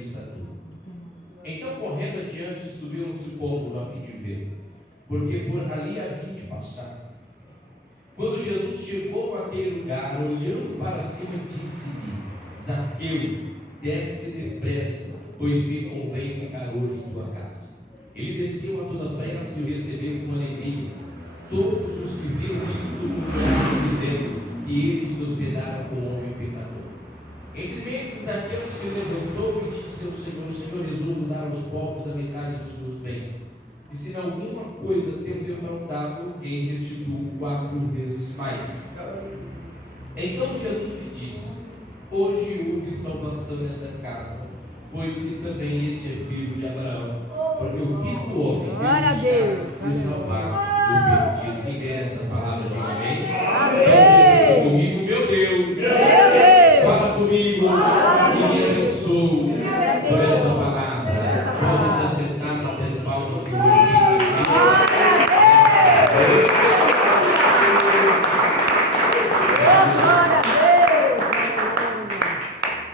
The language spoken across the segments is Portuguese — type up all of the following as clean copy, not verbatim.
ali está tudo. Então, correndo adiante, subiu no sicômoro a fim de ver, porque por ali havia de passar. Quando Jesus chegou àquele lugar, olhando para cima, disse-lhe: Zaqueu, desce depressa, pois me convém ficar hoje em tua casa. Ele desceu a toda pressa e o recebeu com alegria. Todos os que viram isso murmuraram, dizendo que ele se hospedara com o homem pecador. Entre mentes, Zaqueu se levantou e disse ao Senhor: Senhor, resolvo dar aos pobres a metade dos teus bens. E se em alguma coisa tenho defraudado alguém, restituo 4 vezes mais. Então Jesus lhe disse: Hoje houve salvação nesta casa, pois que também esse é filho de Abraão, porque o Filho do Homem veio buscar e salvar o perdido. Quem é essa palavra de amém? Então, comigo, meu Deus, fala comigo e me abençoe por esta palavra. Pode se assentar, batendo palmas, que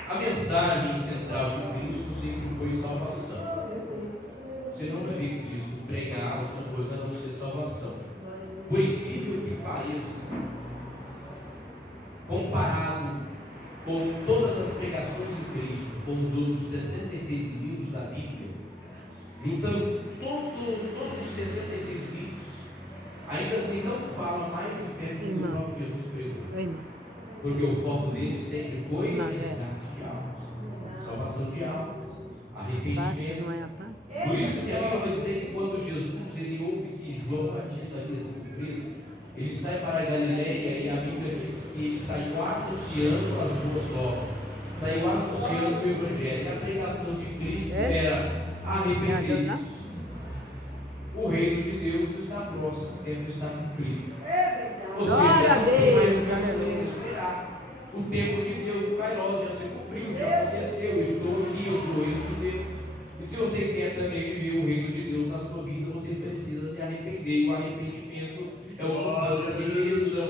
a mensagem central de Cristo sempre foi salvação. Você não vai ver Cristo pregar outra coisa a não ser salvação. Por incrível que pareça, comparado com todas as pregações de Cristo, com os outros 66 livros da Bíblia, juntando todos os 66 livros, ainda assim não fala mais do inferno que o próprio Jesus pregou. Porque o foco dele sempre foi resgate de almas, salvação de almas, arrependimento. Por isso que a Bíblia vai dizer que quando Jesus ele ouve que João Batista havia sido preso, ele sai para a Galileia e a Bíblia diz que ele saiu anunciando as boas novas, saiu anunciando o Evangelho. E a pregação de Cristo era: arrependei-vos, o reino de Deus está próximo, o tempo está cumprido. Ou seja, não tem mais o que vocês esperar. O tempo de Deus, o Kairos, já se cumpriu, já aconteceu. Eu estou aqui, eu sou o reino de Deus. E se você quer também viver o reino de Deus na sua vida, você precisa se arrepender. O arrependimento é uma mudança de direção.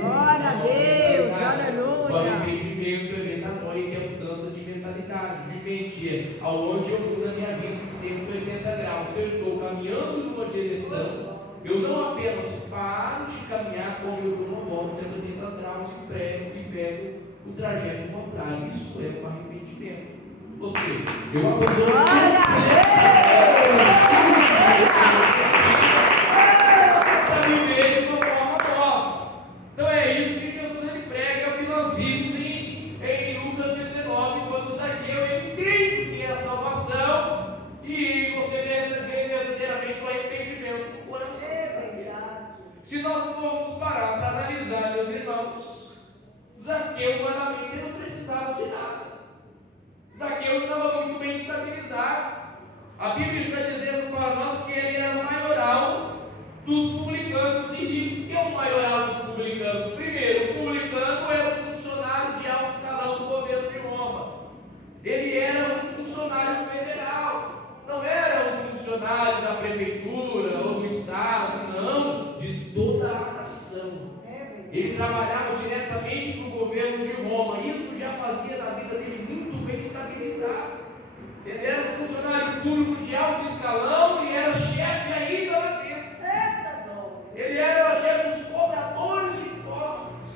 Glória a Deus, aleluia. O arrependimento é metanoia, que é mudança de mentalidade, de mente. Aonde eu mudo na minha vida 180 graus. Se eu estou caminhando numa direção, eu não apenas paro de caminhar como eu estou no modo 180 graus e pego o trajeto contrário. Isso é um arrependimento. Ou seja, eu abandono para viver de uma forma nova. Então é isso que Jesus ele prega, é o que nós vimos em Lucas 19, quando Zaqueu ele entende o que é a salvação e você vê verdadeiramente o arrependimento no coração. Se nós formos parar para analisar, meus irmãos, Zaqueu humanamente não precisava de nada. Zaqueu estava muito bem estabilizado. A Bíblia está dizendo para nós que ele era o maioral dos publicanos. E o que é o maioral dos publicanos? Primeiro, o publicano era um funcionário de alto escalão do governo de Roma. Ele era um funcionário federal, não era um funcionário da prefeitura ou do estado, não, de toda a nação. Ele trabalhava diretamente para o governo de Roma. Isso já fazia da vida dele muito bem estabilizado. Ele era um funcionário público de alto escalão e era chefe ainda lá dentro. Ele era chefe dos cobradores de impostos.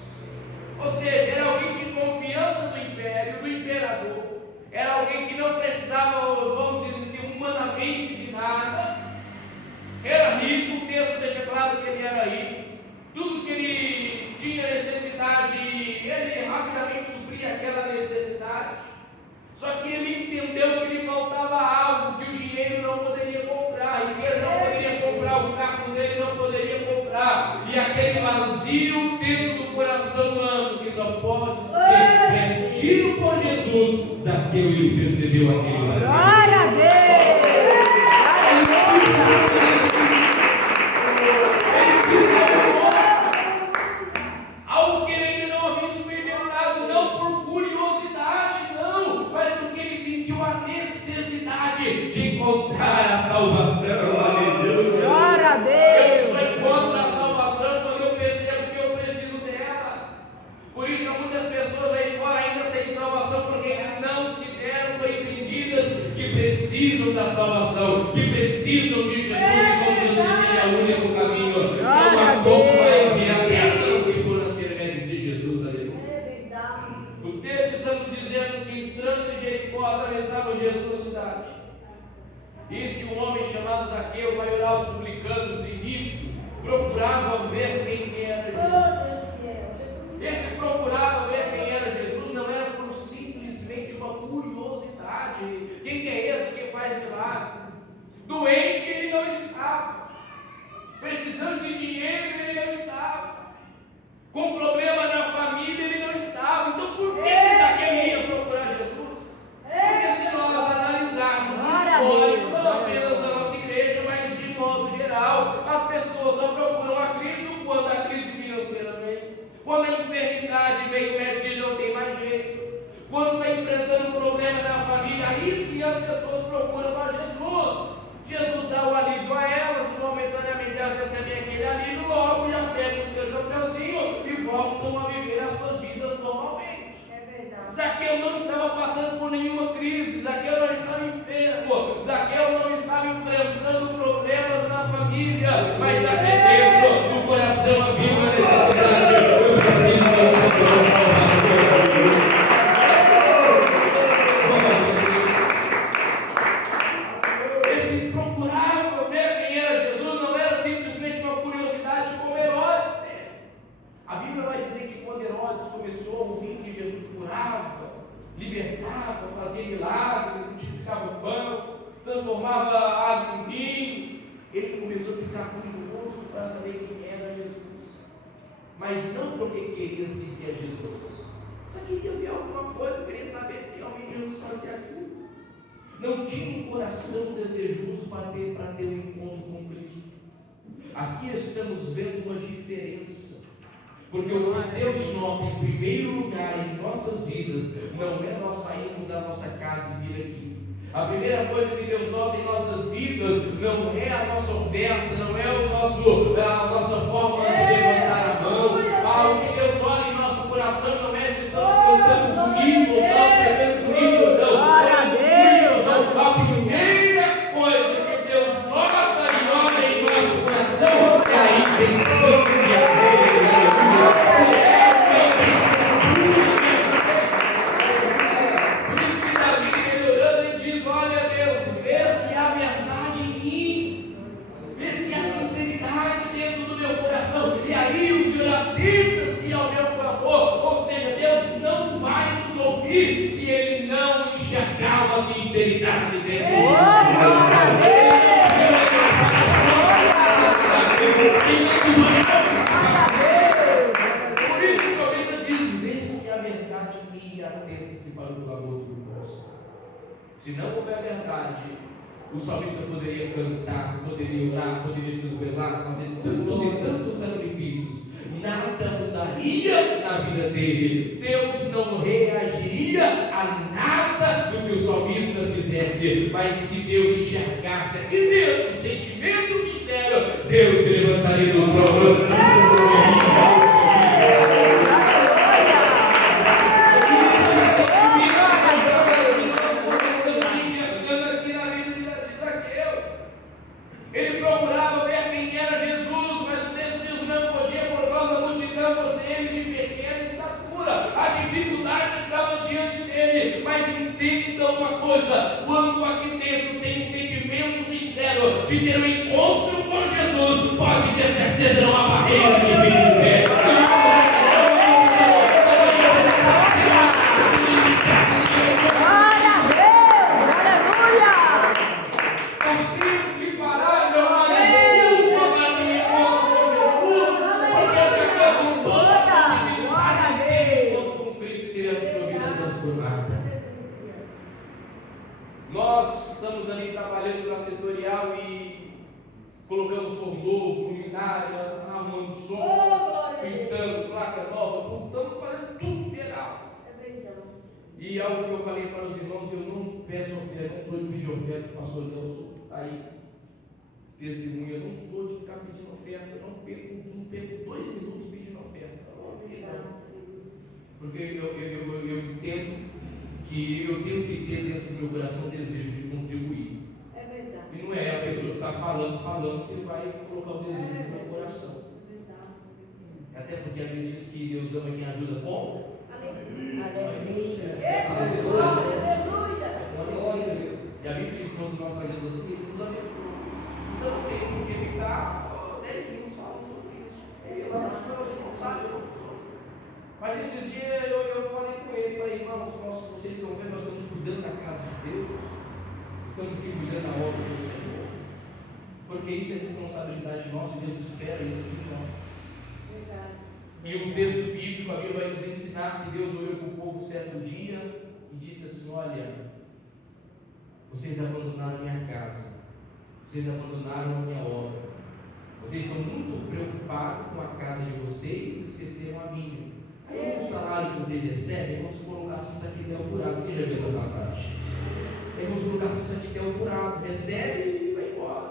Ou seja, era alguém de confiança do império, do imperador. Era alguém que não precisava, vamos dizer assim, humanamente de nada. Era rico, o texto deixa claro que ele era rico. Tudo que ele tinha necessidade, ele rapidamente supria aquela necessidade. Só que ele entendeu que lhe faltava algo que o dinheiro não poderia comprar, a riqueza não poderia comprar, o carro dele não poderia comprar. E aquele vazio dentro do coração humano que só pode ser preenchido por Jesus, Zaqueu ele percebeu aquele vazio. Glória a Deus! Algo que ele ainda não havia experimentado, não por curiosidade, não, mas porque ele sentiu a necessidade de encontrar a salvação. Aleluia! Glória a Deus! Eu só encontro a salvação quando eu percebo que eu preciso dela. Por isso há muitas pessoas aí fora ainda sem salvação, porque ainda não se deram por entendidas precisam da salvação, que precisam de Jesus, e como Deus disse, Ele é o único caminho. Não há como mais ir à terra, não se por intermédio de Jesus. Aleluia. O texto está nos dizendo que entrando em Jericó, atravessava Jesus a cidade. Eis que um homem chamado Zaqueu, maioral dos publicanos e rico, procurava ver quem era Jesus. Esse procurava ver quem era Jesus não era por simplesmente uma curiosidade. Quem que é esse que faz milagre? Doente ele não estava, precisando de dinheiro ele não estava, com problema na família ele não estava. Então por que Zaqueu iria procurar Jesus? Porque se nós analisarmos o histórico, não apenas da nossa igreja, mas de modo geral, as pessoas só procuram a Cristo quando a crise financeira vem, quando a enfermidade vem, o médico diz não tem mais jeito, quando está enfrentando um problema na família, aí sim as pessoas procuram a Jesus. Jesus dá o alívio a elas, e momentaneamente elas recebem aquele alívio, logo já pegam o seu chapeuzinho e voltam a viver as suas vidas normalmente. Zaqueu não estava passando por nenhuma crise, Zaqueu não estava enfermo, Zaqueu não estava enfrentando problemas na família, mas aqui dentro do coração havia uma necessidade. Eu preciso de um Esse procurava ver quem era Jesus não era simplesmente uma curiosidade como Herodes teve. A Bíblia vai dizer que quando Herodes começou a ouvir que Jesus curava, libertava, fazia milagres, multiplicava o pão, transformava água em vinho, ele começou a ficar curioso para saber quem era Jesus. Mas não porque queria seguir a Jesus, só queria ver alguma coisa, queria saber se realmente Jesus fazia aquilo. Não tinha um coração desejoso para ter um encontro com Cristo. Aqui estamos vendo uma diferença, porque o que Deus nota em primeiro lugar em nossas vidas não é nós sairmos da nossa casa e vir aqui. A primeira coisa que Deus nota em nossas vidas não é a nossa oferta, não é a nossa forma de levantar a mão. O que Deus olha em nosso coração não é se estamos cantando comigo ou não, pregando comigo ou não. A primeira coisa que Deus nota e olha em nosso coração é a intenção de amor. Por isso que Davi, ele orando, ele diz: olha Deus, vê se há verdade em mim, vê se há sinceridade dentro do meu coração. E aí o Senhor atenta-se ao meu clamor. Ou seja, Deus não vai nos ouvir se Ele não enxergar uma sinceridade dentro do Por isso o salmista diz: vê se a verdade em mim, atenta-se para o clamor do próximo. Se não houver verdade, o salmista poderia cantar, poderia orar, poderia se esgoelar, fazer tantos e tantos sacrifícios, nada mudaria na vida dele. Deus não reagiria a nada do que o salmista fizesse, mas se Deus enxergasse aqui dentro um sentimento sincero, Deus se levantaria do trono. Ele procurava ver quem era Jesus, mas o texto diz não podia por causa da multidão, por ser ele de pequena estatura. A dificuldade estava diante dele. Mas entenda uma coisa: quando aqui dentro tem um sentimento sincero de ter um encontro com Jesus, pode ter certeza, não há barreira que vem de pé. Nós estamos ali trabalhando na setorial e colocamos forno novo, luminária, arrumando som, pintando, placa nova, estamos fazendo tudo geral. E algo que eu falei para os irmãos: eu não peço oferta, não sou de pedir oferta, pastor Nelson está aí, testemunha, eu não sou de ficar pedindo oferta, eu não perco 2 minutos pedindo oferta, porque eu entendo que eu tenho que ter dentro do meu coração o desejo de contribuir. falando, que Ele vai colocar o desejo no meu coração. Até porque a Bíblia diz que Deus ama quem ajuda com Aleluia. E a Bíblia diz que quando nós fazemos assim, Ele nos abençoa. Então não tem por que ficar 10 minutos falando sobre isso. Ele lá na sua responsável. Mas esses dias eu falei com ele, falei, irmãos, vocês estão vendo, nós estamos cuidando da casa de Deus, estamos aqui cuidando da obra do Senhor, porque isso é responsabilidade nossa e Deus espera isso de nós. Verdade. E um texto bíblico, a Bíblia vai nos ensinar que Deus olhou para o povo certo dia e disse assim: olha, vocês abandonaram a minha casa, vocês abandonaram a minha obra, vocês estão muito preocupados com a casa de vocês e esqueceram a minha. Aí o salário que vocês recebem, vamos colocar um saquitel furado. Quem já viu essa passagem? Aí vamos colocar um saquitel furado, recebe e vai embora.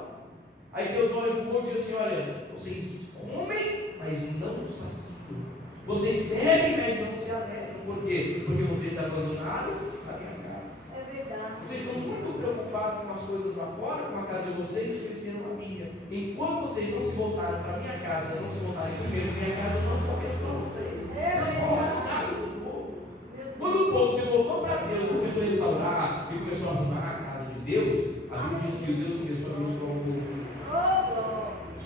Aí Deus olha para o povo e diz assim: olha, vocês comem, mas não saciam. Vocês bebem, mas não se alegram. Por quê? Porque vocês abandonaram a minha casa. É verdade. Vocês estão muito preocupados com as coisas lá fora, com a casa de vocês, esqueceram a minha. Enquanto vocês não se voltarem para a minha casa, não se voltarem primeiro para a minha casa, eu não prometo para vocês. Quando o povo se voltou para Deus, começou a restaurar e começou a arrumar a casa de Deus, a Bíblia diz que Deus começou a abençoar o povo.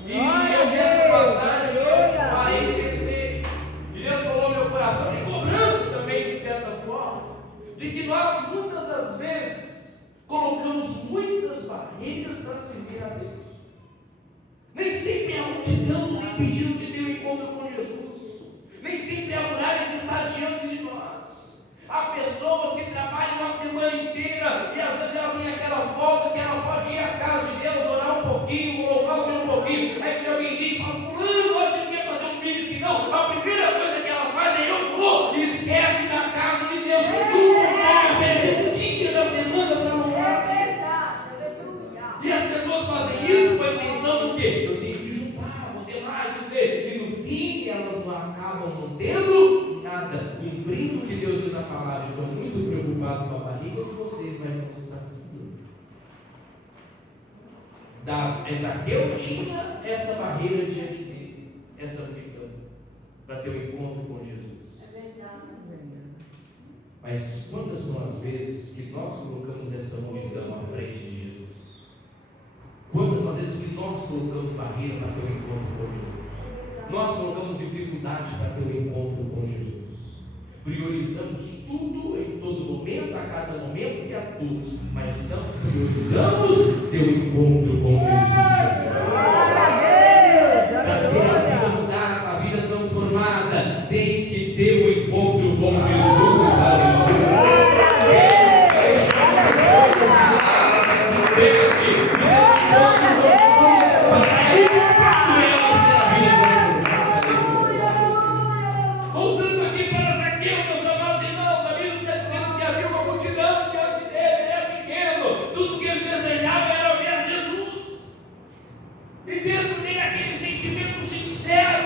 E eu vi essa passagem, eu parei de crescer. E Deus falou no meu coração, me cobrando também, de certa forma, de que nós muitas das vezes colocamos muitas barreiras para servir a Deus. Nem sempre é a multidão nos impedindo de ter um encontro com Jesus. Nem sempre a muralha que está diante de nós. Há pessoas que trabalham uma semana inteira e às vezes ela tem aquela folga que ela pode ir à casa de Deus, orar um pouquinho, louvar o Senhor um pouquinho. Aí se alguém diz, fala, fulano, hoje você quer fazer um vídeo aqui? Não, a primeira coisa que ela faz é eu vou e esquece da casa de Deus. Não consegue aparecer um dia da semana para louvar. É verdade, aleluia. E as pessoas fazem isso com a intenção do quê? Eu tenho que juntar, vou ter mais, não sei. E no fim elas não acabam não tendo nada, cumprindo o que Deus diz na palavra. Estou muito preocupado com a barriga de vocês, mas não se saciam. Ezaqueu tinha essa barreira diante dele, essa multidão, para ter um encontro com Jesus. É verdade. Mas quantas são as vezes que nós colocamos essa multidão à frente de Jesus? Quantas são as vezes que nós colocamos barreira para ter um encontro com Jesus? Nós colocamos dificuldade para ter um encontro com Jesus. Priorizamos tudo em todo momento, a cada momento e a todos, mas não priorizamos ter um encontro com Jesus. Para ter a vida mudada, a vida transformada, tem que ter um encontro com Jesus. Aleluia. Voltando aqui para Zaqueu, meus amados irmãos, a Bíblia está dizendo que havia uma multidão diante dele, ele era pequeno, tudo que ele desejava era ver Jesus. E dentro dele aquele sentimento sincero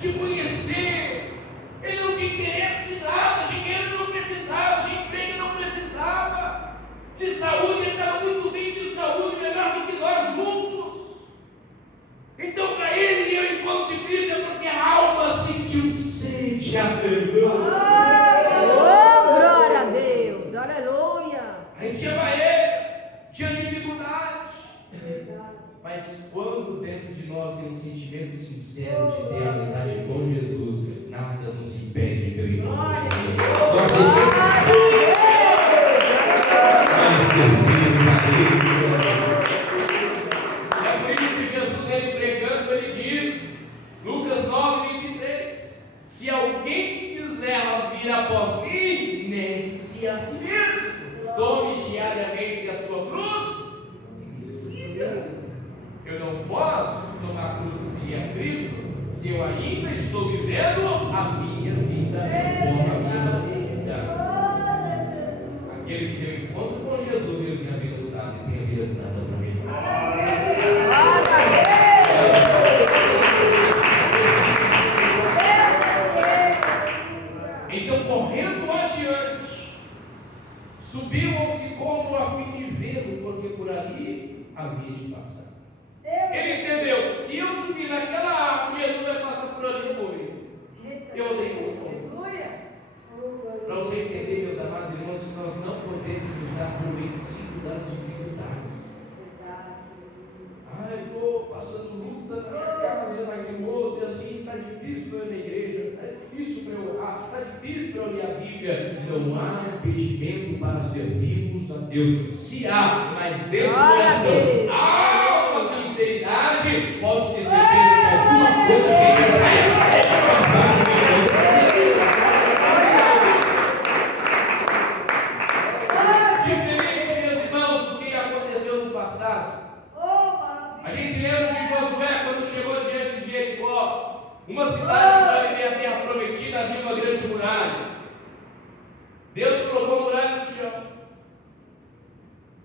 de conhecer. Ele não tinha interesse de nada, dinheiro ele não precisava, de emprego ele não precisava, de saúde ele estava muito bem de saúde, melhor do que nós juntos. Então para ele o encontro de Cristo é porque a alma sentiu sede, Oh, glória a Deus, aleluia. A gente chama ele, tinha dificuldade. Mas quando dentro de nós tem um sentimento sincero de ter amizade com Jesus, nada nos impede de ter um encontro com Ele. Nós servimos a Ele. É por isso que Jesus, ele pregando, ele diz, Lucas 9:23, se alguém quiser vir após mim, negue-se a si mesmo, tome diariamente a sua cruz e me siga. Eu não posso tomar a cruz e seguir a Cristo se eu ainda estou vivendo a minha vida conforme a minha vida. Aquele que tem um encontro com Jesus, ele tem a vida mudada e tem a vida mudada para mim. Então, correndo adiante, subiu ao sicômoro a fim de vê-lo, porque por ali havia de passar. Ele entendeu, se eu subir naquela árvore, Jesus vai passar por ali e morrer. Eu tenho outro. Para você entender, meus amados irmãos, que nós não podemos nos dar por vencido das dificuldades. Estou passando luta na minha casa, naquele outro, e assim, está difícil para eu ir na igreja, está difícil para eu orar, está difícil para eu ler a Bíblia. Não há impedimento para servirmos a Deus. Se há, mas dentro do coração há uma sinceridade, pode ter certeza que alguma coisa a gente vai. Diferente, meus irmãos, do que aconteceu no passado. A gente lembra de Josué quando chegou diante de Jericó, uma cidade para viver a terra prometida, havia uma grande muralha. Deus colocou a muralha no chão.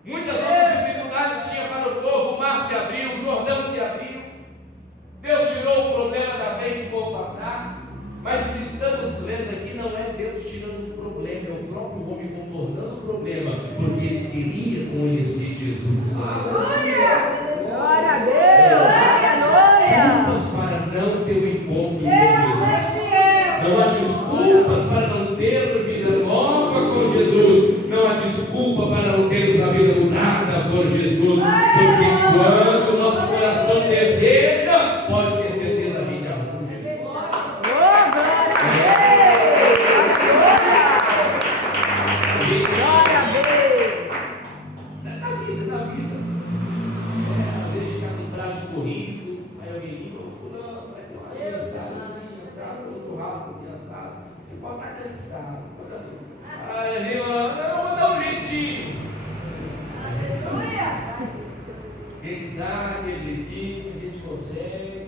Muitas outras dificuldades tinha para o povo, o mar se abriu, o Jordão se abriu. Deus tirou o problema da fé que o povo passar. Mas o que estamos vendo aqui não é Deus tirando o problema, é o próprio homem contornando o problema, porque ele queria conhecer Jesus. Glória a Deus! Aleluia! Desculpas para não ter o encontro com Jesus. Não há desculpas para não ter vida nova com Jesus. Não há desculpa para não termos a vida mudada por Jesus. Porque quando o nosso coração deseja, pode ter certeza a gente arruma. Glória a Deus! Na vida. Às vezes fica com o braço corrido, aí alguém liga, fulano, vai ter uma aniversário assim, assado, um churrasco assim, assado. Você pode estar cansado. Aí a gente fala, não, vou dar um jeitinho. A gente dá aquele jeitinho, a gente consegue.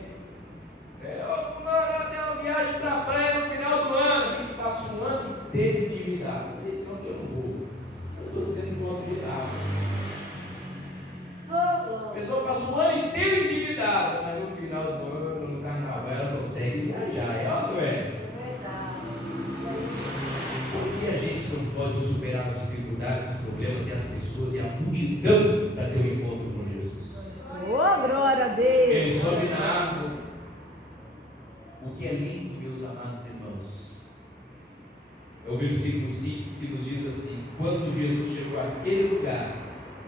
Até uma viagem para a praia no final do ano, a gente passa um ano inteiro de endividado. A gente não que eu não vou. Eu estou dizendo que o outro virado. A pessoa passa o ano inteiro endividada, mas no final do ano, no carnaval, ela consegue viajar. É ou não é? Por que a gente não pode superar as dificuldades, os problemas e as pessoas e a multidão para ter um encontro com Jesus? Oh, glória a Deus! Ele sobe na árvore. O que é lindo, meus amados irmãos, é o versículo 5 que nos diz assim: quando Jesus chegou àquele lugar,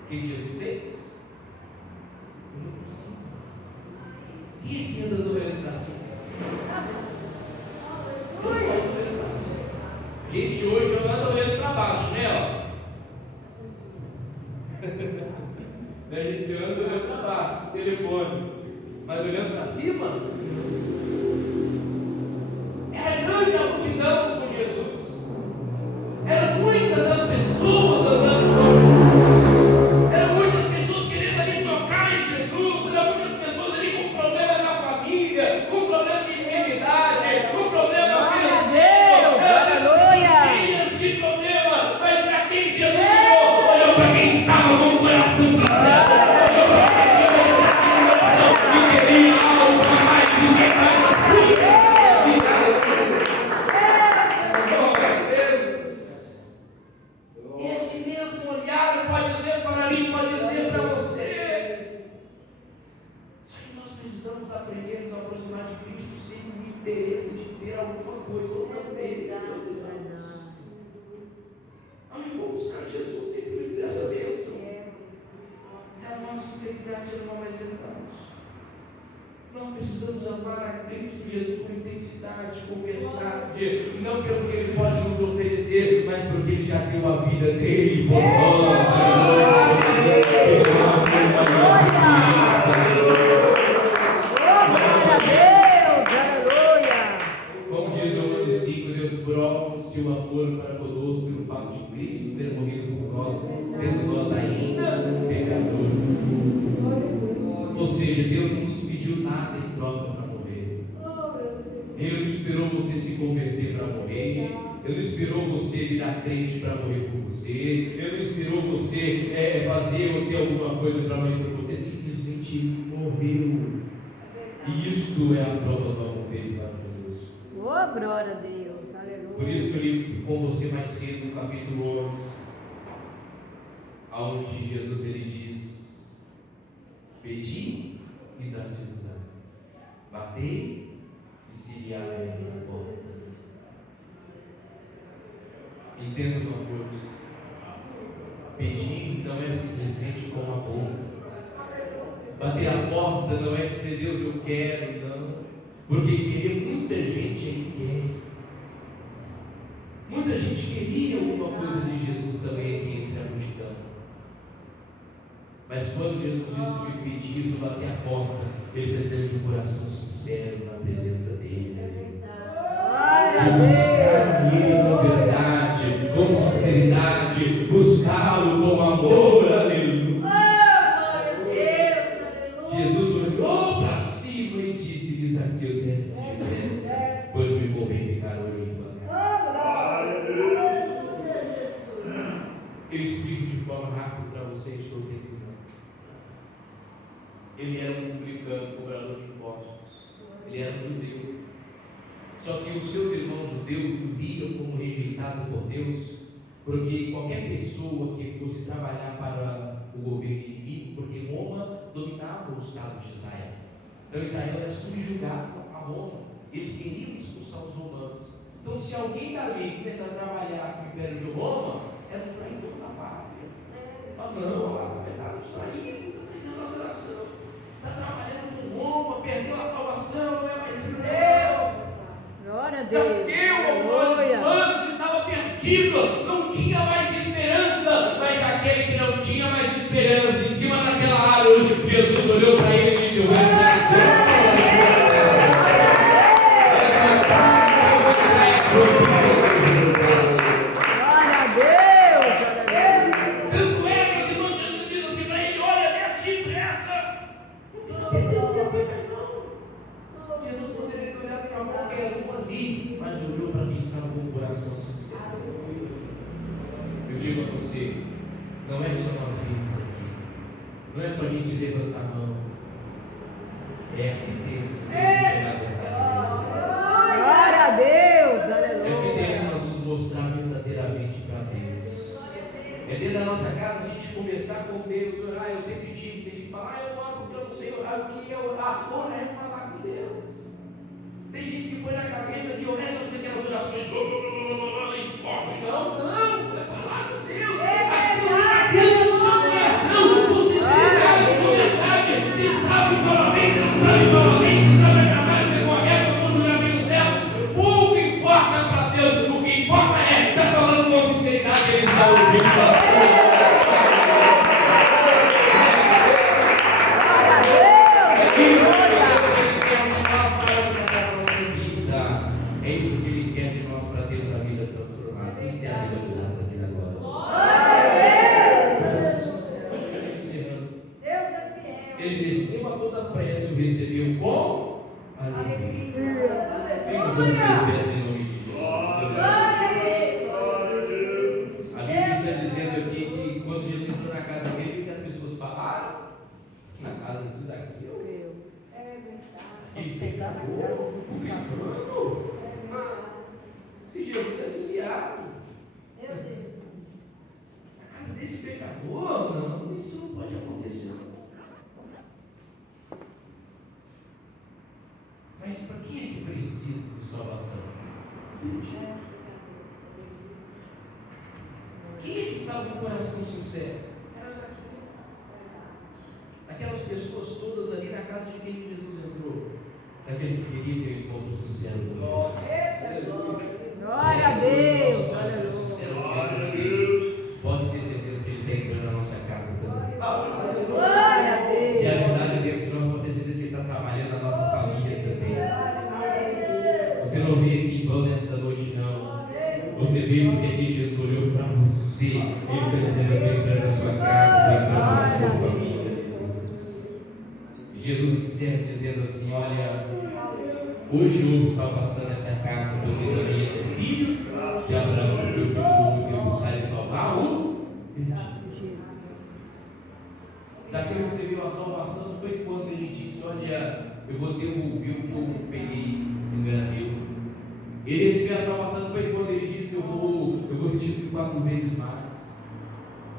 o que Jesus fez? Quem aqui anda olhando para cima? Gente, hoje eu ando olhando para baixo, né? A gente anda olhando para baixo, telefone, mas olhando para cima. Era grande a multidão com Jesus. Eram muitas as pessoas andando com Jesus. Eram muitas pessoas querendo ali tocar em Jesus. Eram muitas pessoas ali com problema na família, com problema de enfermidade, com problema financeiro. Tinha esse problema, mas para quem Jesus olhou? Olhou para quem estava com o coração sincero. Olhou para quem tinha um coração que queria algo mais do que mais. Esse mesmo olhar pode ser para mim, pode ser para você. Só que nós precisamos aprender a nos aproximar de Cristo sem o interesse de ter alguma coisa ou não ter. Nós vamos buscar Jesus em meio dessa bênção. A nossa sinceridade não é mais verdade. Nós precisamos amar a Cristo Jesus com intensidade, com verdade, não pelo que Ele pode nos oferecer, mas porque Ele já deu a vida dele por nós. Como diz Romanos 5, Deus prova o seu amor para conosco pelo fato de Cristo ter morrido por nós, sendo nós ainda pecadores. Ou seja, Deus não nos pediu nada em troca para morrer. Ele não esperou você se converter para morrer. Ele não esperou você virar crente para morrer por você. Ele não esperou você fazer ou ter alguma coisa para morrer por você. Simplesmente morreu. E isto é a prova do amor dele para conosco. Oh, glória a Deus, aleluia. Por isso que eu li com você mais cedo o capítulo 11, onde Jesus ele diz: pedi batei e seria aberta a porta. Entenda uma coisa: pedir não é simplesmente com a boca. Bater a porta não é dizer Deus eu quero, não. Porque querer muita gente aí quer. Muita gente queria alguma coisa de Jesus também aqui entre a multidão. Mas quando Jesus disse me pedir, isso bater a porta, ele deseja um coração sincero na presença dele. Buscar ele com verdade, com sinceridade, buscá-lo com amor, aleluia. Jesus olhou para cima e disse-lhes: Zaqueu, desce depressa, pois me convém ficar hoje em tua casa. Eu explico de forma rápida para vocês sobre ele. Ele era um publicano, cobrador de impostos. Ele era um judeu. Só que os seus irmãos judeus o viam como rejeitado por Deus, porque qualquer pessoa que fosse trabalhar para o governo inimigo, porque Roma dominava o estado de Israel. Então Israel era subjugado a Roma. Eles queriam expulsar os romanos. Então, se alguém dali começar a trabalhar com o Império de Roma, era um traidor da pátria. Não, está distraído, está traindo a nossa nação. Está trabalhando com Roma, perdeu a salvação, não é mais judeu. Glória a Deus. Zaqueu, aos olhos humanos, estava perdido, não tinha mais esperança. Mas aquele que não tinha mais esperança, em cima daquela árvore, Jesus olhou para ele e disse: tanto é, meus irmãos, Jesus diz assim para ele: olha, desce depressa. Não, Jesus poderia ter olhado para qualquer um ali, mas olhou para quem estava com o coração sincero. Eu digo a você, não é só nós vimos aqui, não é só a gente levantar a mão, é aqui dentro que a verdade. Glória a Deus. É aqui dentro nós nos mostrar verdadeiramente para Deus. É dentro da nossa casa a gente conversar com Deus, orar. Eu sempre digo, tem gente que fala: eu oro porque eu não sei orar. O que é orar? Orar é falar com Deus. Tem gente que põe na cabeça que orar é só fazer aquelas orações e forte. Não, é falar com Deus. Aquilo está dentro do seu coração, com sinceridade, com verdade. Se sabe falar bem, se não sabe falar bem, se sabe a gramática correta, conjugar bem os verbos, pouco importa para Deus. O que importa é estar falando com sinceridade, ele está ouvindo a sua. É isso que Ele quer de nós, para termos a vida transformada. Quem tem a vida mudada aqui agora? Deus é fiel. Ele desceu a toda pressa, o recebeu com alegria. Fica os olhos pés em nome de Jesus. A Bíblia está dizendo aqui que quando Jesus entrou na casa dele, o que as pessoas falaram? Na casa de Zaqueu. Aquele pecador, publicano. Se Jesus é desviado, Meu Deus. na casa desse pecador, não, isso não pode acontecer. Não. Mas para quem é que precisa de salvação? Quem é que estava com o coração sincero? Era Zaqueu. Aquelas pessoas todas ali na casa de quem Jesus entrou, daquele que queria ter um encontro sincero com Deus. Glória a Deus. Pode ter certeza que Ele está entrando na nossa casa também. Glória a Deus. Se a verdade é dentro de nós, pode ter certeza que Ele está trabalhando na nossa família também. Você não veio aqui em vão nesta noite, não. Você veio porque aqui Jesus olhou para você. Ele está dizendo: eu estou entrando na sua casa, eu estou entrando na sua família. E Jesus encerra dizendo assim: olha, hoje houve salvação nesta casa, porque também esse filho de Abraão, porque o filho do mundo veio buscar e salvar o perdido. Zaqueu recebeu a salvação não foi quando ele disse: olha, eu vou devolver o que eu peguei no granel. Ele recebeu a salvação não foi quando ele disse: eu vou restituir 4 vezes mais.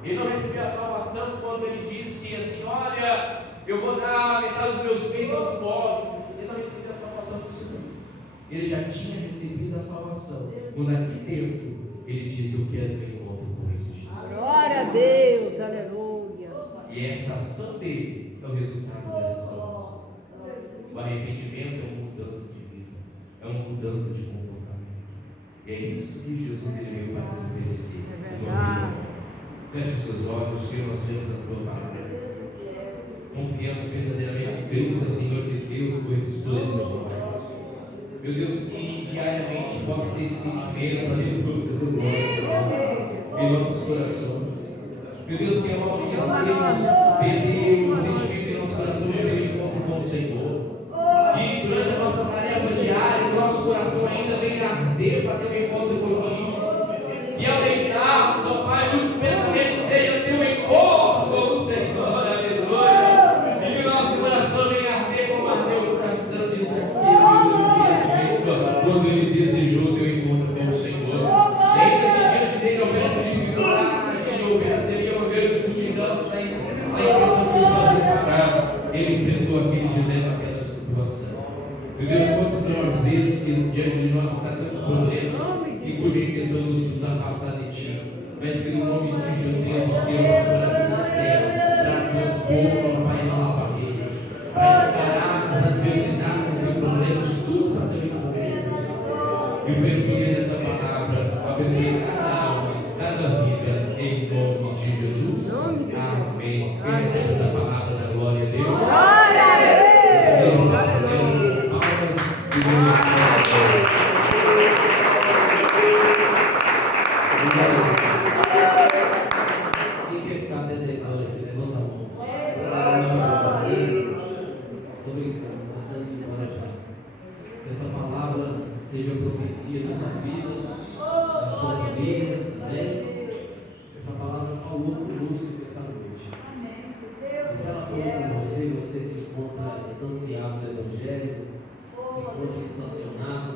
Ele não recebeu a salvação quando ele disse assim: olha, eu vou dar metade dos meus bens aos pobres. Ele não recebeu a salvação Ele já tinha recebido a salvação. Quando aqui dentro, ele disse: eu quero ter um encontro com esse Jesus. Glória a Deus, aleluia. E essa ação dele é o resultado dessa salvação. O arrependimento é uma mudança de vida, é uma mudança de comportamento. E é isso que Jesus ele veio para nos oferecer. É verdade. Feche os seus olhos, Senhor, nós temos a tua palavra. Confiamos verdadeiramente em Deus, Senhor de Deus, por esses poderes. Meu Deus, que diariamente possa ter esse sentimento para dentro dessa glória em nossos corações. Meu Deus, que amanhecemos perder o sentimento em nosso coração de ter um encontro com o Senhor. Que durante a nossa tarefa diária, o nosso coração ainda venha arder para ter um encontro contigo. E ao deitarmos, ó Pai, o último pensamento seja ter um encontro com o Senhor, aleluia. E que o nosso coração venha arder como ardeu o coração de Zaqueu, quando ele desejou ter um encontro com o Senhor. E ainda que diante dele houvesse dificuldade, houvesse uma grande multidão, da impressão de os fazer parar, ele enfrentou aquele dilema, aquela situação. Meu Deus, quantas são as vezes que diante de nós está tantos problemas e cuja intenção é nos afastar de Ti, mas que no nome de Jesus Deus ter um coração sincero para transpor, Pai, essas barreiras, para encarar as adversidades e problemas, tudo para ter uma vida. E pelo poder desta palavra, abençoe cada alma, cada vida, em nome de Jesus. Amém. Quem recebe esta palavra da glória a Deus? Glória a Deus. Senhor, Deus, palmas e glória a Deus. Quem quer ficar até 10 horas? Levanta a mão. Estou brincando, bastante embora. Essa palavra seja profecia da sua vida, da sua família, né? Essa palavra falou conosco nessa noite. E se ela falou com você, você se encontra distanciado do Evangelho, se encontra estacionado